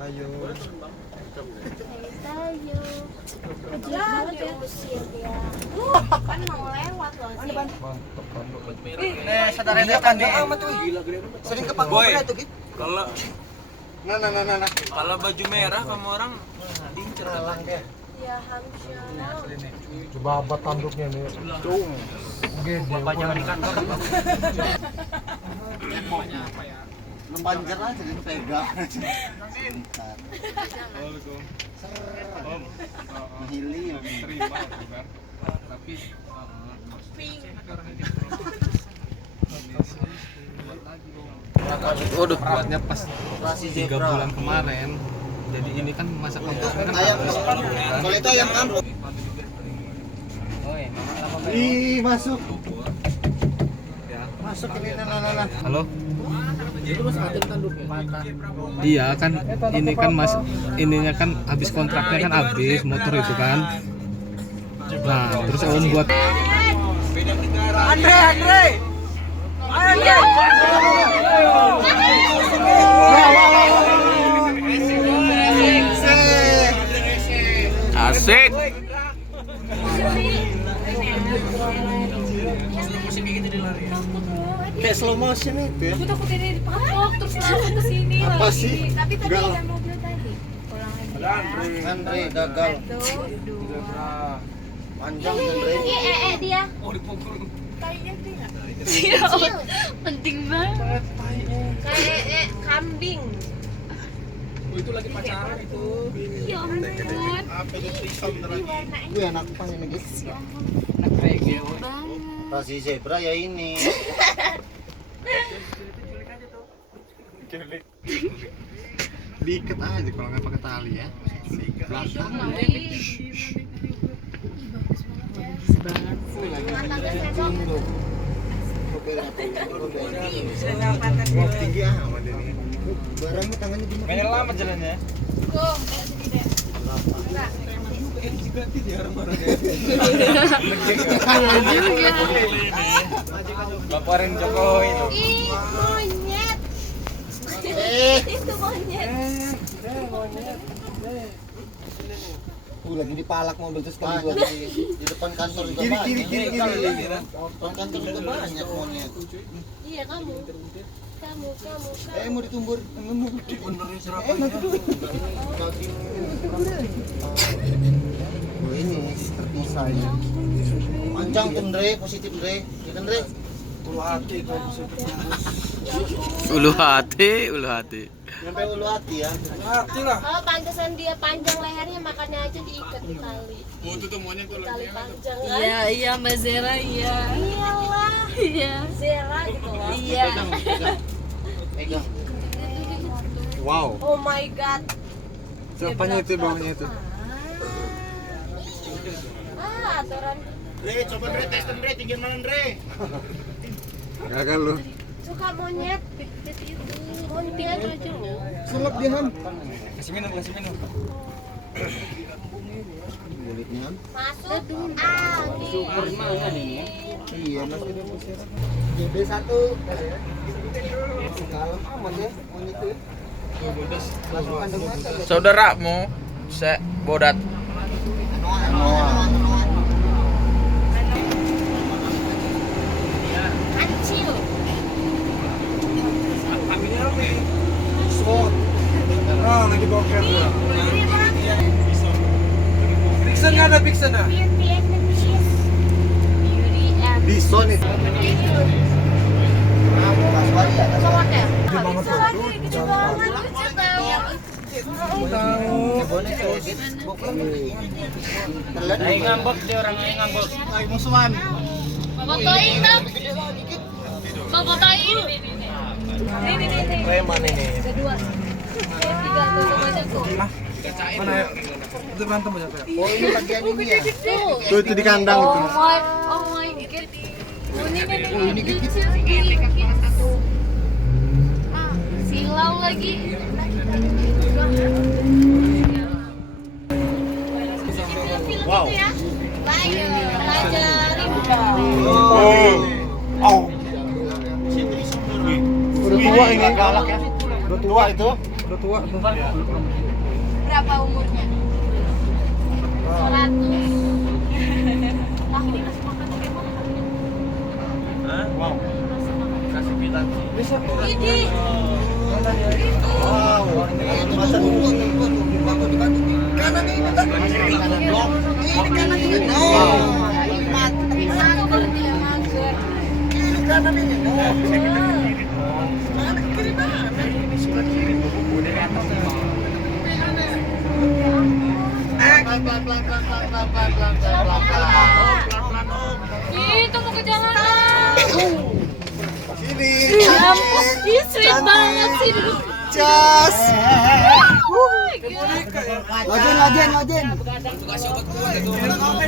Ayo. Ayo. Jangan diusir dia. Kan mau lewat loh sih. Saudara dia kan dia amat tuh. Sering ke Panggora tuh gitu. Kalau Nah. kalau baju merah kamu orang diincer Halang dia. Ya Hamsyah. Coba apa tanduknya nih? Gede. bapaknya di kantor. Membanjir aja di pegang. Helium. Tapi Waduh, buatnya pas Rasi 3 zebra. bulan kemarin. Jadi ini kan masa kampanye. Ayam. Kalau itu ayam kampung. Ih, masuk. Masuk ini nah. Halo. Iya kan, ini kan mas, ininya kan habis kontraknya kan habis motor itu kan. Nah, terus Om buat Andre. Asik. Kayak slow motion itu ya. Aku takut ini dipatok terus langsung ke sini Apa lagi. sih? Tapi tadi Enggak. ada mobil tadi. Pulang aja. Andre gagal. Satu, dua. Panjang Andre. Dia. Oh, dipukul. Kayaknya dia. Penting banget. Kayak kambing. Oh, itu lagi pacaran itu. Ya ampun. Gue anak panjang lagi. Rasi zebra ya ini. Diikat aja kalau nggak pakai tali ya. Tinggi amat ini. Barangnya tangannya di mana? Kayaknya lama jalannya. Laporin Jokowi itu. Ih, monyet. Itu monyet. Lagi dipalak mobil terus kan gua di depan kantor juga banyak. Kiri. Depan kantor juga banyak monyet. Iya kamu. Mau ditumbur. Mau gede benerin serapan. Oh ini terpisah ya. Panjang tuh Andre, positif Andre. Ya kan Andre? Ulu hati kalau bisa ditembus. Ulu hati. Sampai ulu hati ya. Oh, pantesan dia panjang lehernya makanya aja diikat di tali. Oh, itu tuh maunya tuh Tali panjang kan? Iya Mbak Zera iya. Iyalah. Iya. Zera gitu loh. Iya. Pegang. Wow. Oh my god. Siapanya itu bawahnya itu? Aturan. Andre, coba Andre testen Andre, tinggi mana Andre? Gagal lu. Suka monyet. Monyet aja loh. Selap dia Han. Kasih minum. Kulitnya Han. Masuk angin. Iya masih ada musir. JB1. Kalem amat ya monyet itu. Langsung kandang mata. Saudaramu bodat. Kecil. Sport. Lagi boker. Pixen nggak ada Pixen ah? Beauty and the Beast. Beauty and Bison itu. hotel. Bisa lagi, gede banget. Boneka kayak gitu. Telan. Ngambek dia orang ngambek. Ay musuhan. Fotoin dong. Bang fotoin. Nih. Preman ini. Kedua. Tiga tuh semuanya tuh. Mana ya? Itu berantem aja ya? Oh ini bagian ini ya. Tuh. Tuh itu di kandang itu. Oh my god. Oh ini gitu. Silau lagi. Wow. Bayu, pelajarin. Oh. Udah tua ini. Galak ya. Udah tua itu. Udah tua tuh. Berapa umurnya? 100. Ah, ini kasih makan pakai makan. Wow. Kasih pitansi. Bisa. Ini. Wow, itu masa dulu kanan ini kan kanan blok. Ini kanan ini. Oh, mati. Mager dia mager. Kiri kanan ini. Mana kiri mana? Ini sebelah kiri. Udah di atas. Itu mau ke jalanan. Sini. Ya ampun, ih, sweet banget sih dulu. Cas. Lajin. Lajin.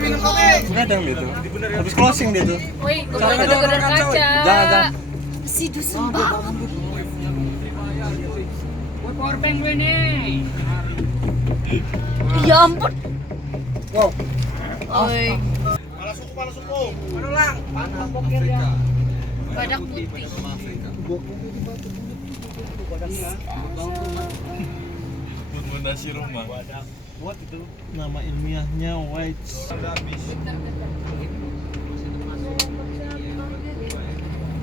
Minum kopi. Kadang gitu. Habis closing dia tuh. Woi, gue mau gedor-gedor kaca. Jangan. Si dusun banget. Powerbank gue nih. Ya ampun. Wow. Oi, Panas suku. Mana lang? badak putih. Fondasi rumah. What itu nama ilmiahnya white.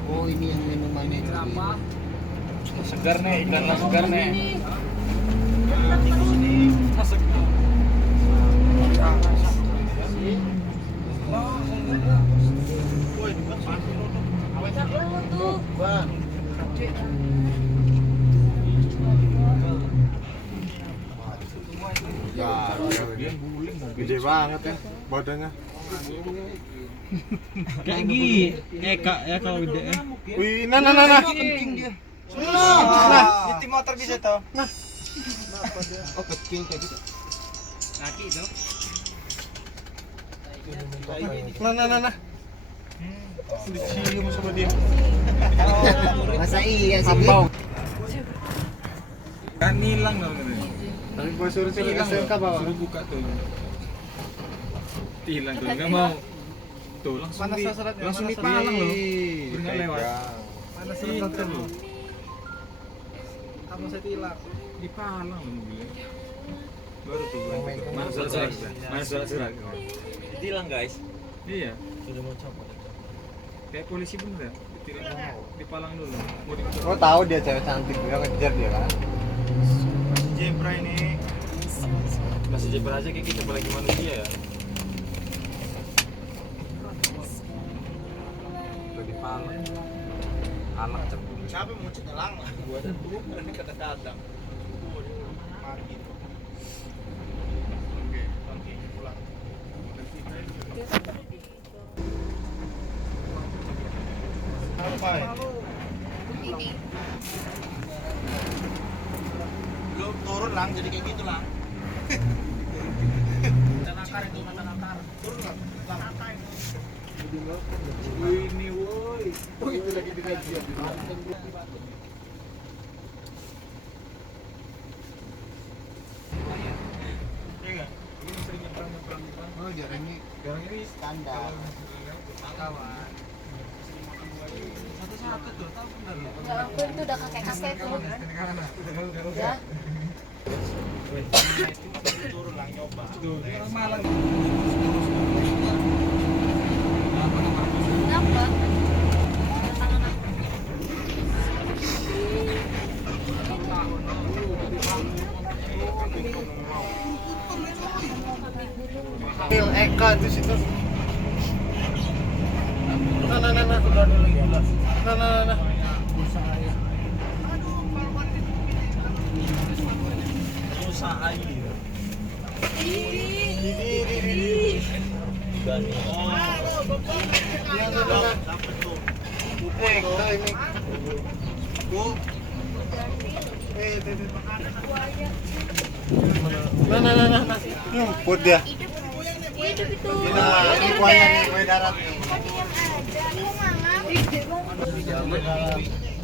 Oh ini yang minumannya itu. Segar nih, ikan segar nih. Bang. Ya, gede banget ya badannya. Kayak gini. Eka ya kalau gede ya. Wih, nah. Kencing dia. Nah, Di motor bisa toh. Nah. Oh kencing kayak gitu. nah. Dicium sama dia. Masa iya sih? Ambau. Kan hilang dong ini. Tapi gua suruh SMK bawa. Suruh buka tuh. Hilang tuh, nggak mau. Tuh langsung Mana di, sasarannya? langsung Mana dipalang loh. Ih, Udah nggak lewat. pegang. Mana sasarannya loh? Kamu saya hilang. Dipalang loh mobilnya. Baru tuh gue. Megang. Mana surat-surat? Mana surat-surat? Ditilang guys. Iya. Sudah mau copot. Kayak polisi bener ya. Ditilang. Dipalang dulu. Mau di Gua tahu dia cewek cantik, dia ngejar dia kan. Zebra ini. masih jeber aja kayak gitu apalagi manusia ya. Udah dipalang. Anak cepet. Siapa mau cetelang? Gua ada tuh, ini kadang-kadang. Mati. Oke, pulang. Apa? Ini. Lu turun lang jadi kayak gitu lang. Turun lang. Ini woi. Oh itu lagi di kajian. Oh jarang ini standar. Kawan. Satu-satu tuh, tahu benar. Ya ampun, itu udah kakek-kakek tuh. Ya. Turun lang nyoba. Kenapa? Pil Eka di situ. Nah. Nah. Musa air. Dapat tuh. Eka ini. Nah. Nyumput dia. Hidup itu. Nah, ini kuahnya nih, kue darat nih.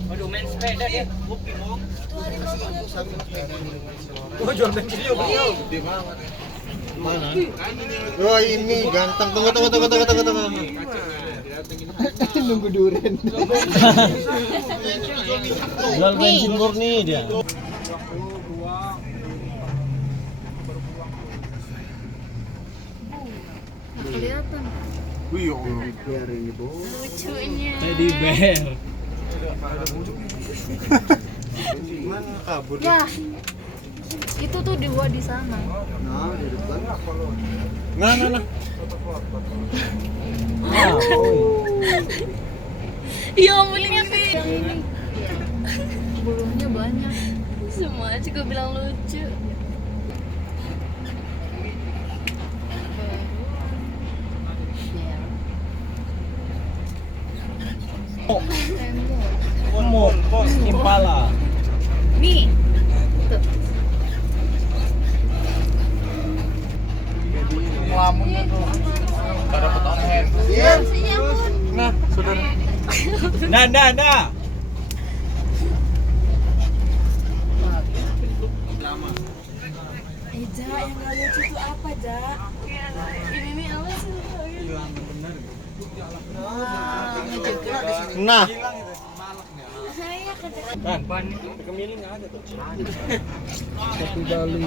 Waduh main sepeda dia. Oh Jordan video beliau. Gede banget. Mana? Oh ini ganteng. Tunggu. Nunggu durian. Jual bensin murni dia. buang. Baru buang. Nggak kelihatan. Wih, ya Allah. Biarin nih, Bu. Lucunya. Teddy bear. Gimana kabur? Ya. Itu tuh dua di sana. Nah, di depan. Nah. Iya, mulutnya kayak Yang ini. Bulunya banyak. semua juga bilang lucu. Umum, impala. Nih. Tuh. Ngelamunnya tuh. Pada potong head. Iya. Nah, sudah. Nah. Ja, yang gak lucu itu apa, Ja? Ini nih apa sih? Nah. Saya kerja. Ban itu kemiling ada tuh. Satu kali.